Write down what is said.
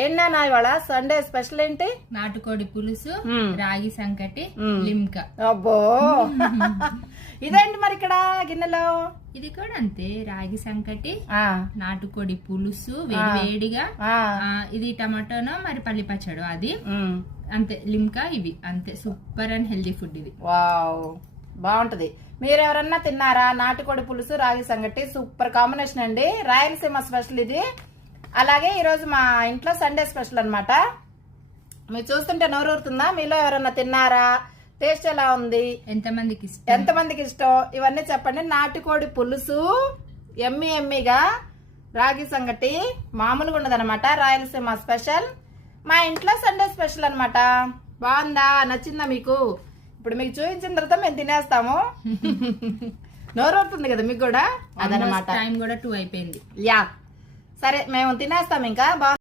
ఏంటా నా ఇవాళ సండే స్పెషల్ ఏంటి? నాటుకోడి పులుసు, రాగి సంకటి, లిమ్కా. అబ్బో ఇదేంటి మరి ఇక్కడ గిన్నెలో? ఇది కూడా అంతే, రాగి సంకటి, నాటుకోడి పులుసు వేడిగా, ఇది టమాటోనో మరి పల్లి పచ్చడు అది అంతే, లిమ్కా. ఇవి అంతే, సూపర్ అండ్ హెల్దీ ఫుడ్ ఇది. వావ్, బాగుంటది. మీరు ఎవరన్నా తిన్నారా? నాటుకోడి పులుసు రాగి సంగటి సూపర్ కాంబినేషన్ అండి. రాయలసీమ స్పెషల్ ఇది. అలాగే ఈరోజు మా ఇంట్లో సండే స్పెషల్ అన్నమాట. మీరు చూస్తుంటే నోరూరుతుందా? మీలో ఎవరన్నా తిన్నారా? టేస్ట్ ఎలా ఉంది? ఎంతమందికి ఇష్టం? ఇవన్నీ చెప్పండి. నాటుకోడి పులుసు ఎమ్మిగా, రాగి సంగటి మామూలుగా ఉండదన్నమాట. రాయలసీమ స్పెషల్, మా ఇంట్లో సండే స్పెషల్ అన్నమాట. బాగుందా? నచ్చిందా మీకు? ఇప్పుడు మీకు చూపించిన తర్వాత మేము తినేస్తాము. నోరూరుతుంది కదా మీకు కూడా? అదనమాట. టైం కూడా 2 అయిపోయింది. యా, సరే మేము తినేస్తాం ఇంకా.